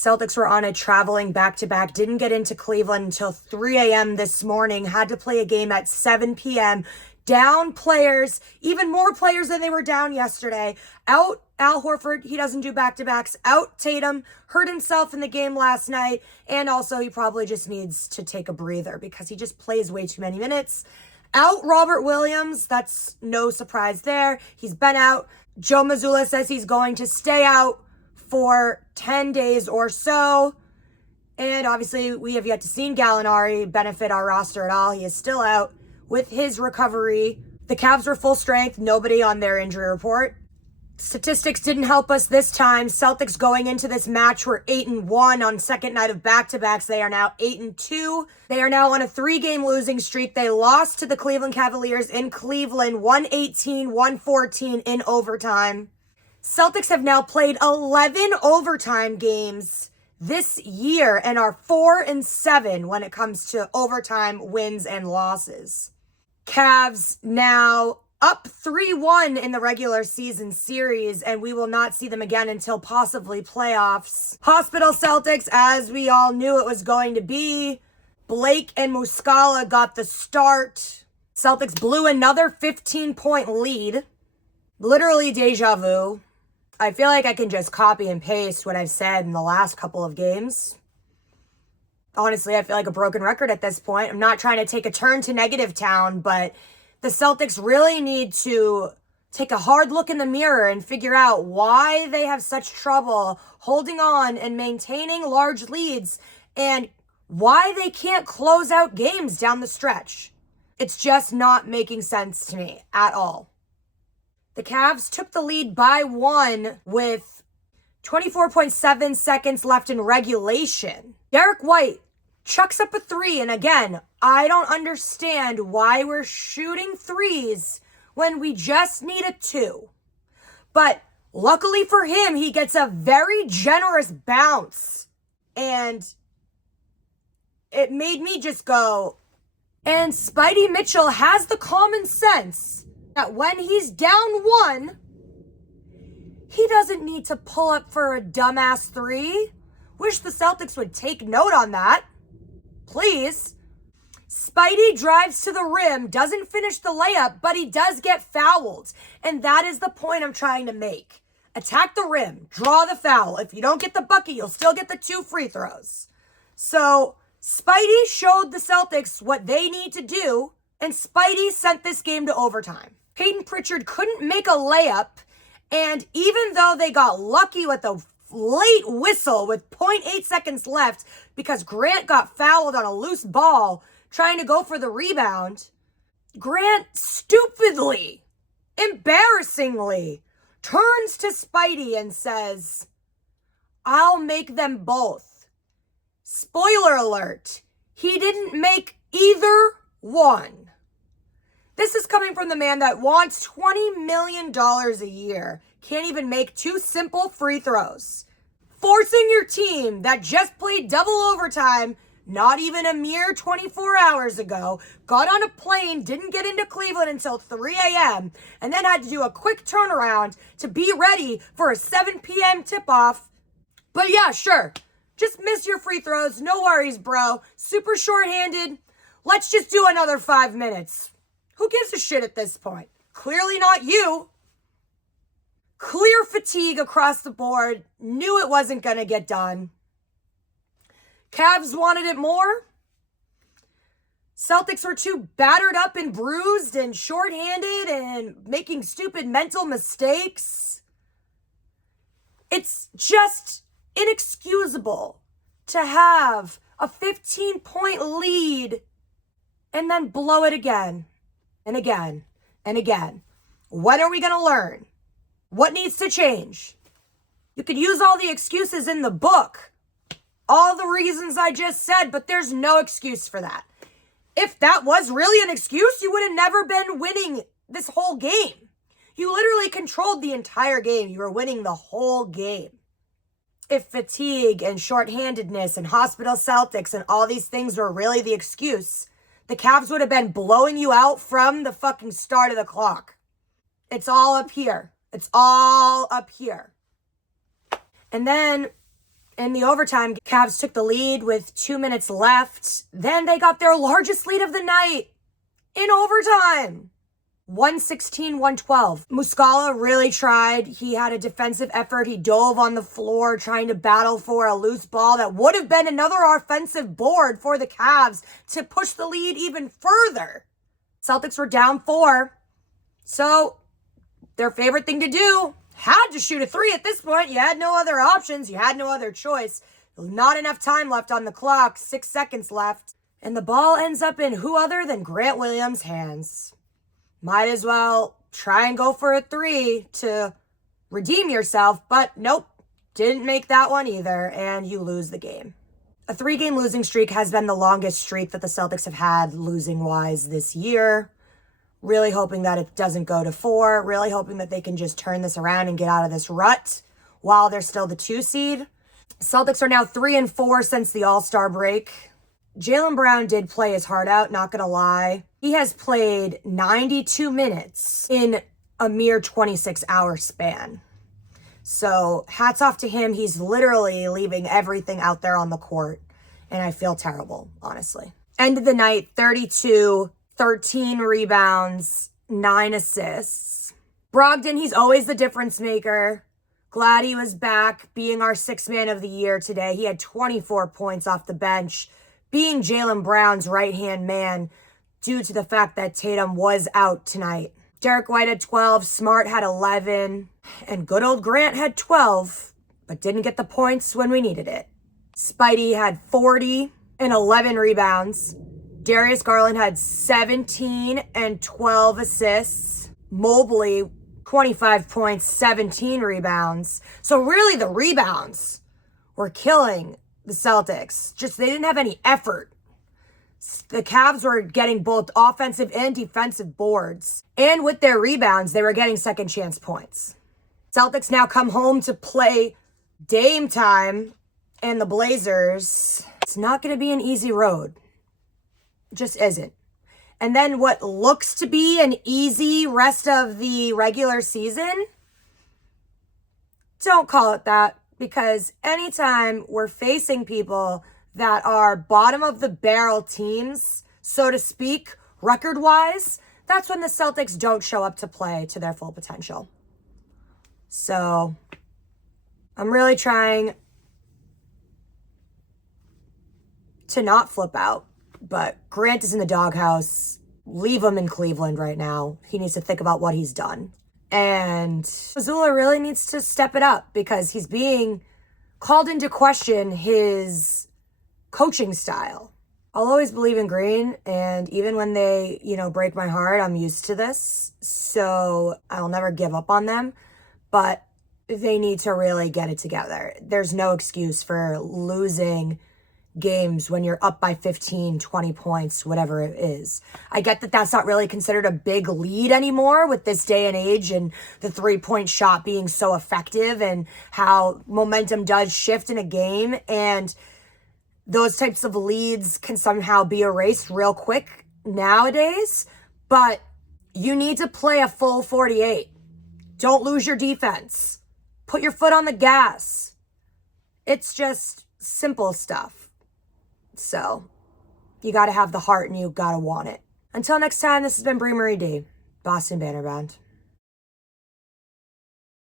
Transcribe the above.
Celtics were on a traveling back-to-back, didn't get into Cleveland until 3 a.m. this morning, had to play a game at 7 p.m., down players, even more players than they were down yesterday. Out Al Horford, he doesn't do back-to-backs. Out Tatum, hurt himself in the game last night, and also he probably just needs to take a breather because he just plays way too many minutes. Out Robert Williams, that's no surprise there. He's been out. Joe Mazzulla says he's going to stay out for 10 days or so. And obviously, we have yet to see Gallinari benefit our roster at all. He is still out with his recovery. The Cavs were full strength, nobody on their injury report. Statistics didn't help us this time. Celtics going into this match were 8-1 on second night of back-to-backs. They are now 8-2. They are now on a 3-game losing streak. They lost to the Cleveland Cavaliers in Cleveland, 118-114 in overtime. Celtics have now played 11 overtime games this year and are 4-7 when it comes to overtime wins and losses. Cavs now up 3-1 in the regular season series, and we will not see them again until possibly playoffs. Hospital Celtics, as we all knew it was going to be. Blake and Muscala got the start. Celtics blew another 15-point lead. Literally deja vu. I feel like I can just copy and paste what I've said in the last couple of games. Honestly, I feel like a broken record at this point. I'm not trying to take a turn to negative town, but the Celtics really need to take a hard look in the mirror and figure out why they have such trouble holding on and maintaining large leads and why they can't close out games down the stretch. It's just not making sense to me at all. The Cavs took the lead by 1 with 24.7 seconds left in regulation. Derek White chucks up a 3, and again, I don't understand why we're shooting 3s when we just need a 2. But luckily for him, he gets a very generous bounce, and it made me just go. And Spidey Mitchell has the common sense that when he's down 1, he doesn't need to pull up for a dumbass 3. Wish the Celtics would take note on that. Please. Spidey drives to the rim, doesn't finish the layup, but he does get fouled. And that is the point I'm trying to make. Attack the rim, draw the foul. If you don't get the bucket, you'll still get the 2 free throws. So Spidey showed the Celtics what they need to do, and Spidey sent this game to overtime. Peyton Pritchard couldn't make a layup, and even though they got lucky with a late whistle with 0.8 seconds left because Grant got fouled on a loose ball trying to go for the rebound, Grant stupidly, embarrassingly, turns to Spidey and says, "I'll make them both." Spoiler alert, he didn't make either one. This is coming from the man that wants $20 million a year. Can't even make 2 simple free throws. Forcing your team that just played double overtime, not even a mere 24 hours ago, got on a plane, didn't get into Cleveland until 3 a.m., and then had to do a quick turnaround to be ready for a 7 p.m. tip-off. But yeah, sure. Just miss your free throws. No worries, bro. Super short-handed. Let's just do another 5 minutes. Who gives a shit at this point? Clearly not you. Clear fatigue across the board. Knew it wasn't going to get done. Cavs wanted it more. Celtics were too battered up and bruised and shorthanded and making stupid mental mistakes. It's just inexcusable to have a 15-point lead and then blow it again and again and again. When are we going to learn? What needs to change? You could use all the excuses in the book, all the reasons I just said, but there's no excuse for that. If that was really an excuse, you would have never been winning this whole game. You literally controlled the entire game. You were winning the whole game. If fatigue and shorthandedness and hospital Celtics and all these things were really the excuse, the Cavs would have been blowing you out from the fucking start of the clock. It's all up here. It's all up here. And then In the overtime, Cavs took the lead with 2 minutes left. Then they got their largest lead of the night in overtime. 116-112. Muscala really tried. He had a defensive effort. He dove on the floor trying to battle for a loose ball that would have been another offensive board for the Cavs to push the lead even further. Celtics were down 4. So their favorite thing to do, had to shoot a 3 at this point. You had no other options. You had no other choice. Not enough time left on the clock. 6 seconds left. And the ball ends up in who other than Grant Williams' hands. Might as well try and go for a 3 to redeem yourself, but nope, didn't make that one either, and you lose the game. A 3-game losing streak has been the longest streak that the Celtics have had losing-wise this year. Really hoping that it doesn't go to 4, really hoping that they can just turn this around and get out of this rut while they're still the 2 seed. Celtics are now 3-4 since the All-Star break. Jaylen Brown did play his heart out, not gonna lie. He has played 92 minutes in a mere 26-hour span. So hats off to him. He's literally leaving everything out there on the court. And I feel terrible, honestly. End of the night, 32, 13 rebounds, 9 assists. Brogdon, he's always the difference maker. Glad he was back, being our 6th man of the year today. He had 24 points off the bench, being Jaylen Brown's right-hand man due to the fact that Tatum was out tonight. Derek White had 12, Smart had 11, and good old Grant had 12, but didn't get the points when we needed it. Spidey had 40 and 11 rebounds. Darius Garland had 17 and 12 assists. Mobley, 25 points, 17 rebounds. So really the rebounds were killing the Celtics. Just they didn't have any effort. The Cavs were getting both offensive and defensive boards. And with their rebounds, they were getting second chance points. Celtics now come home to play Dame time and the Blazers. It's not going to be an easy road. It just isn't. And then what looks to be an easy rest of the regular season, don't call it that. Because anytime we're facing people that are bottom of the barrel teams, so to speak, record-wise, that's when the Celtics don't show up to play to their full potential. So I'm really trying to not flip out, but Grant is in the doghouse. Leave him in Cleveland right now. He needs to think about what he's done. And Mazzulla really needs to step it up because he's being called into question his coaching style. I'll always believe in Green, and even when they, break my heart, I'm used to this. So I'll never give up on them, but they need to really get it together. There's no excuse for losing games when you're up by 15, 20 points, whatever it is. I get that that's not really considered a big lead anymore with this day and age and the 3-point shot being so effective and how momentum does shift in a game, and those types of leads can somehow be erased real quick nowadays, but you need to play a full 48. Don't lose your defense. Put your foot on the gas. It's just simple stuff. So, you got to have the heart and you got to want it. Until next time, this has been Brie Marie D, Boston Banner Band.